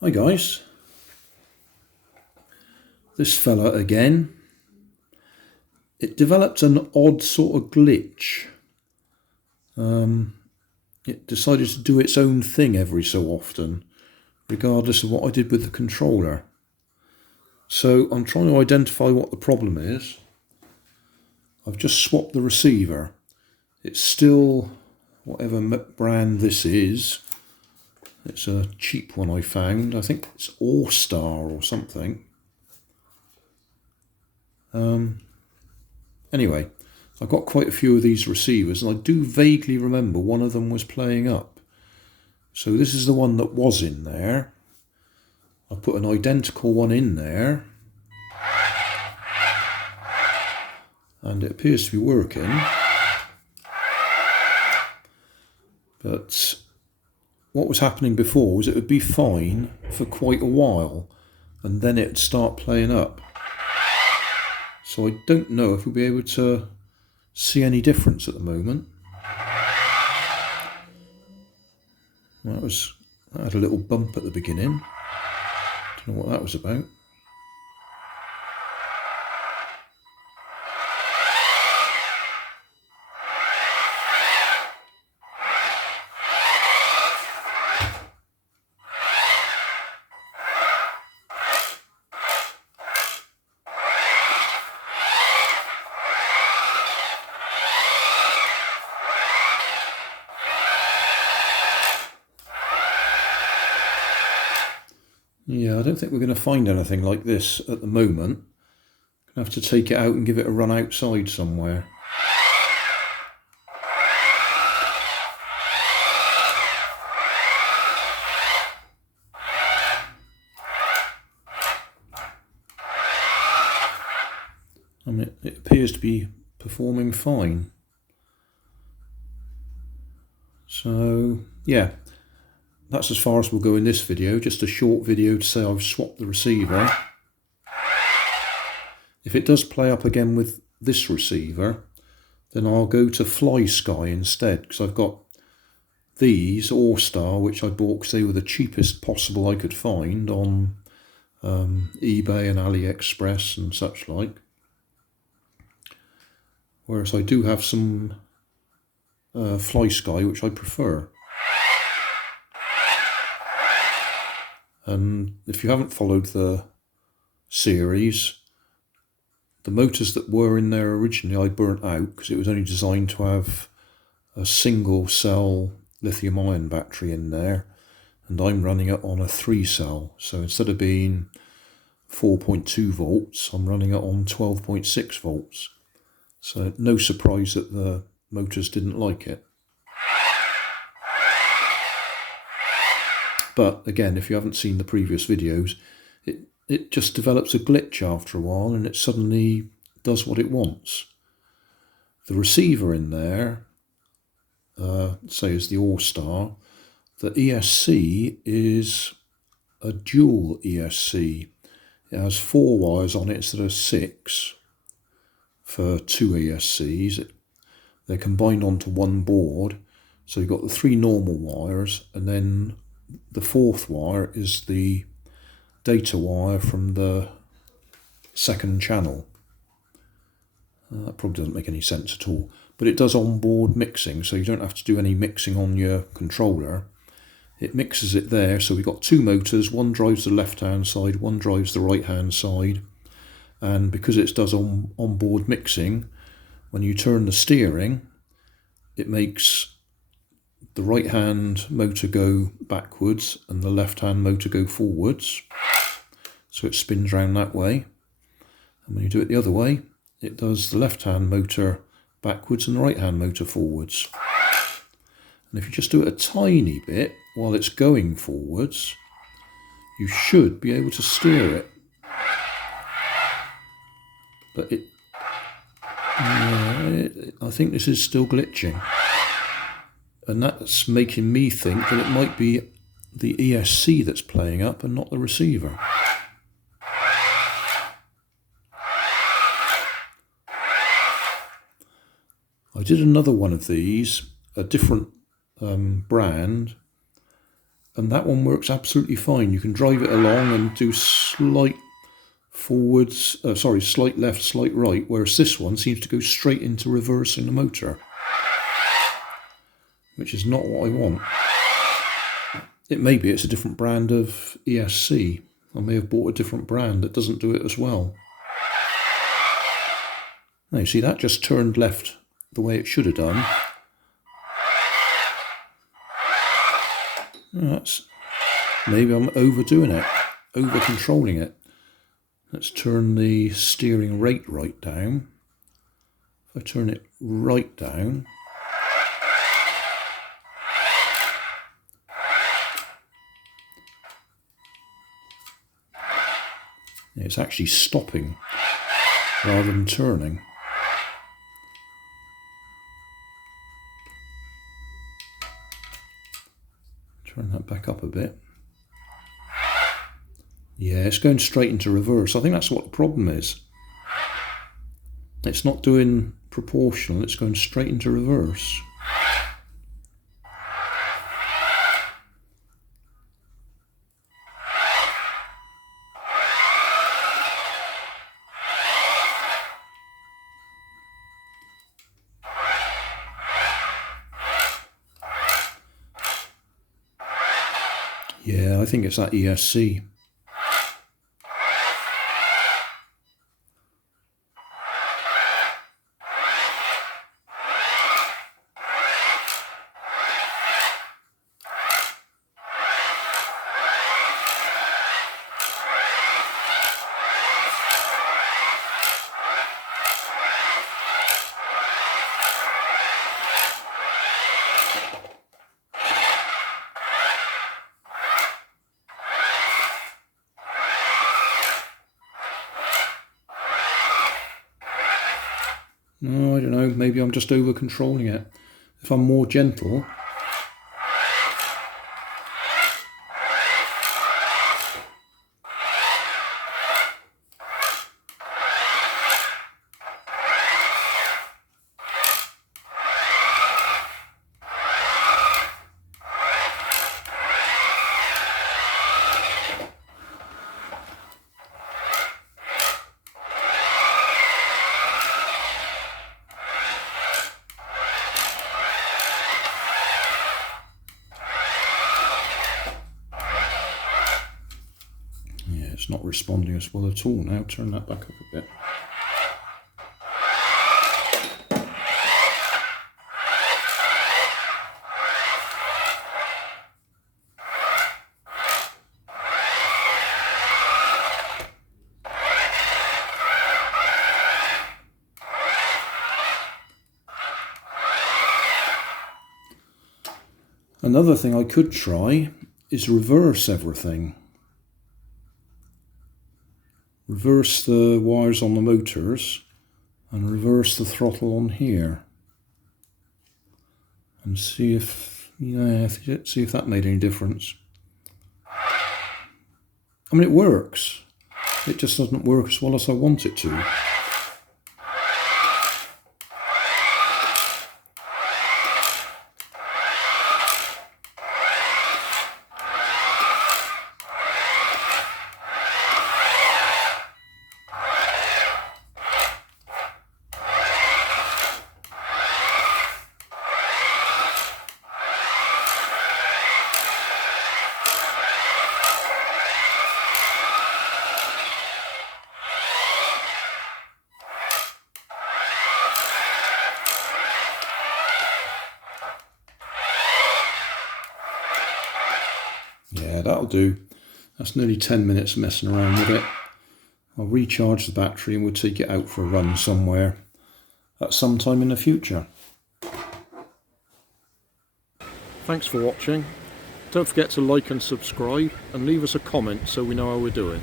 Hi guys, this fella again. It developed an odd sort of glitch. It decided to do its own thing every so often, regardless of what I did with the controller. So I'm trying to identify what the problem is. I've just swapped the receiver. It's still whatever brand this is. It's a cheap one I found. I think it's All-Star or something. Anyway, I've got quite a few of these receivers, and I do vaguely remember one of them was playing up. So this is the one that was in there. I put an identical one in there, and it appears to be working. But what was happening before was it would be fine for quite a while, and then it'd start playing up. So I don't know if we'll be able to see any difference at the moment. That had a little bump at the beginning. Don't know what that was about. Yeah, I don't think we're going to find anything like this at the moment. Gonna have to take it out and give it a run outside somewhere. I mean, it appears to be performing fine. So, yeah, that's as far as we'll go in this video. Just a short video to say I've swapped the receiver. If it does play up again with this receiver, then I'll go to Fly Sky instead, because I've got these All-Star, which I bought because they were the cheapest possible I could find on eBay and AliExpress and such like. Whereas I do have some Fly Sky, which I prefer. And if you haven't followed the series, the motors that were in there originally I burnt out because it was only designed to have a single cell lithium ion battery in there, and I'm running it on a 3-cell. So instead of being 4.2 volts, I'm running it on 12.6 volts. So no surprise that the motors didn't like it. But again, if you haven't seen the previous videos, it just develops a glitch after a while and it suddenly does what it wants. The receiver in there, say is the All-Star, the ESC is a dual ESC. It has 4 wires on it instead of 6 for 2 ESCs. They're combined onto one board. So you've got the 3 normal wires, and then the 4th wire is the data wire from the 2nd channel. That probably doesn't make any sense at all, but it does onboard mixing, so you don't have to do any mixing on your controller. It mixes it there, so we've got 2 motors, one drives the left hand side, one drives the right hand side, and because it does onboard mixing, when you turn the steering, it makes the right hand motor go backwards and the left hand motor go forwards. So it spins round that way. And when you do it the other way, it does the left hand motor backwards and the right hand motor forwards. And if you just do it a tiny bit while it's going forwards, you should be able to steer it. But I think this is still glitching. And that's making me think that it might be the ESC that's playing up and not the receiver. I did another one of these, a different brand, and that one works absolutely fine. You can drive it along and do slight forwards, slight left, slight right, whereas this one seems to go straight into reverse in the motor, which is not what I want. It may be it's a different brand of ESC. I may have bought a different brand that doesn't do it as well. Now you see that just turned left the way it should have done. Maybe I'm overdoing it, over controlling it. Let's turn the steering rate right down. If I turn it right down, it's actually stopping rather than turning. Turn that back up a bit. Yeah, it's going straight into reverse. I think that's what the problem is. It's not doing proportional, it's going straight into reverse. Yeah, I think it's that ESC. No, I don't know, maybe I'm just over controlling it. If I'm more gentle, it's not responding as well at all now. Turn that back up a bit. Another thing I could try is reverse everything. Reverse the wires on the motors and reverse the throttle on here, and see if that made any difference. I mean, it works. It just doesn't work as well as I want it to. Yeah, that'll do. That's nearly 10 minutes messing around with it. I'll recharge the battery and we'll take it out for a run somewhere at some time in the future. Thanks for watching. Don't forget to like and subscribe and leave us a comment so we know how we're doing.